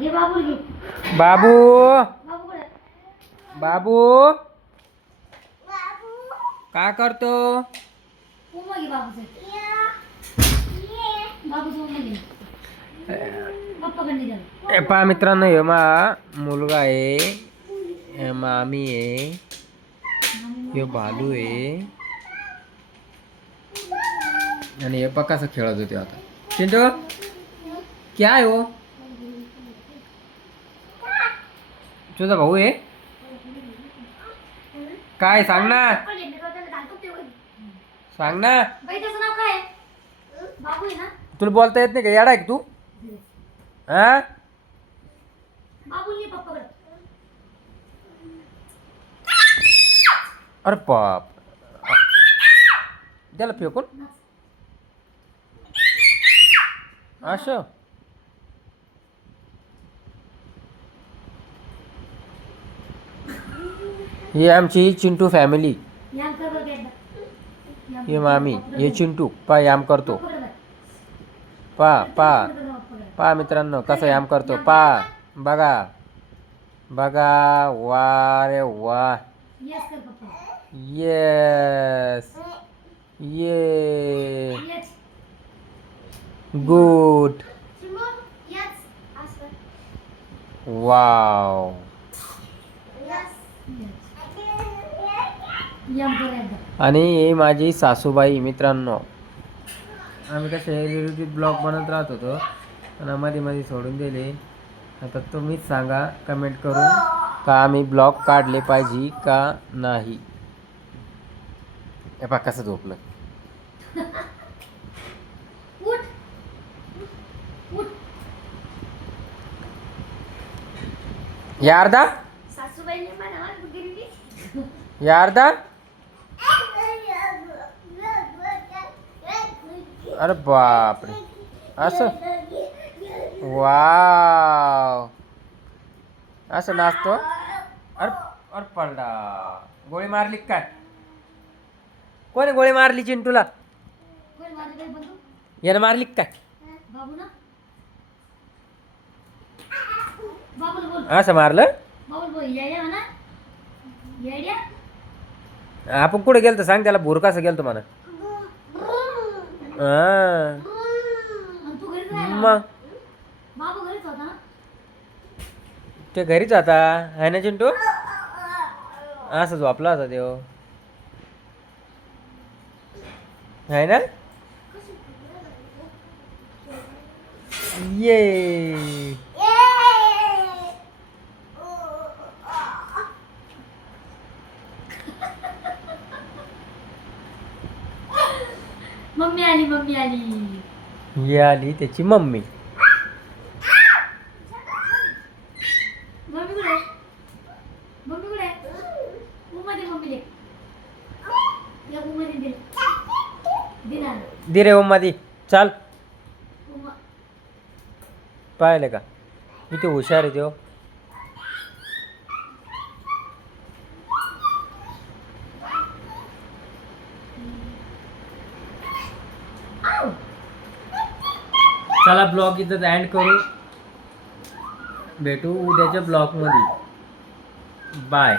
घे बाबू घे. बाबू बाबू कुठे? बाबू काय करतो? उमा घे बाबूचे. बाबूचं उमा घे. पप्पाकडे द्या. हे पहा मित्रांनो, हे मा मुलगा आहे, हे मामी आहे, हे बालू आहे आणि हे पहा कसं खेळत होते आता. चिंटू क्या आहे हो? तुझा भाऊ आहे काय? सांग ना, सांग ना. बाई त्याचं नाव काय आहे? बाबू आहे ना? तुला बोलता येत नाही का? येडा आहे का तू? हा बाबू ये पप्पाकडे. अरे बाप, त्याला फेकून असं. ही आमची चिंटू फॅमिली. याम कर बघ एकदा. हे मामी, हे चिंटू पा याम करतो. पा पा पा मित्रांनो कसं याम करतो पा. बघा बघा, वा रे वा. यस कर पप्पा. येस ये यस. गुड. शिंबू यस. असं. वाव. यस. याम कर एकदा. आणि ही माझी सासूबाई मित्रांनो. आम्ही कसे रिलेटिव्ह ब्लॉग बनत राहत होतो आणि मध्ये मध्ये सोडून दिले. आता तुम्हीच सांगा कमेंट करून का आम्ही ब्लॉग काढले पाहिजे का नाही. हे पहा कसं झोपलं. उठ. उठ. यारदा सासूबाईने मला गेली. यारदा. अरे बापरे, असं वाव, असं नाचतो. अरे अरे पडला. गोळी मारली काय? कोणी गोळी मारली चिंटूला? कोण माझे काही बंधू? यानं मारली काय? बाबू ना? बाबूला बोल. असं मारलं? बाबूला बोल. येड्या म्हणा. येड्या. आपण कुठे गेलतो सांग त्याला. भूर कसं गेलतो म्हणा. आणि तू घरीच राहिला. मग बाबू घरीच होता ना? ते घरीच आता आहे ना चिंटू. असं झोपला होता देव आहे ना. ये मम्मी आली. मम्मी आली. ये आली त्याची मम्मी. मम्मी कुठे? मम्मी कुठे? उमध्ये मम्मी दे. या उमध्ये दे. दिना. दे रे ओम्मा दी. चाल उमा. पाहिले का किती हुशार आहे तो. चला ब्लॉग इथं एंड करू. भेटू उद्याच्या ब्लॉगमध्ये. बाय.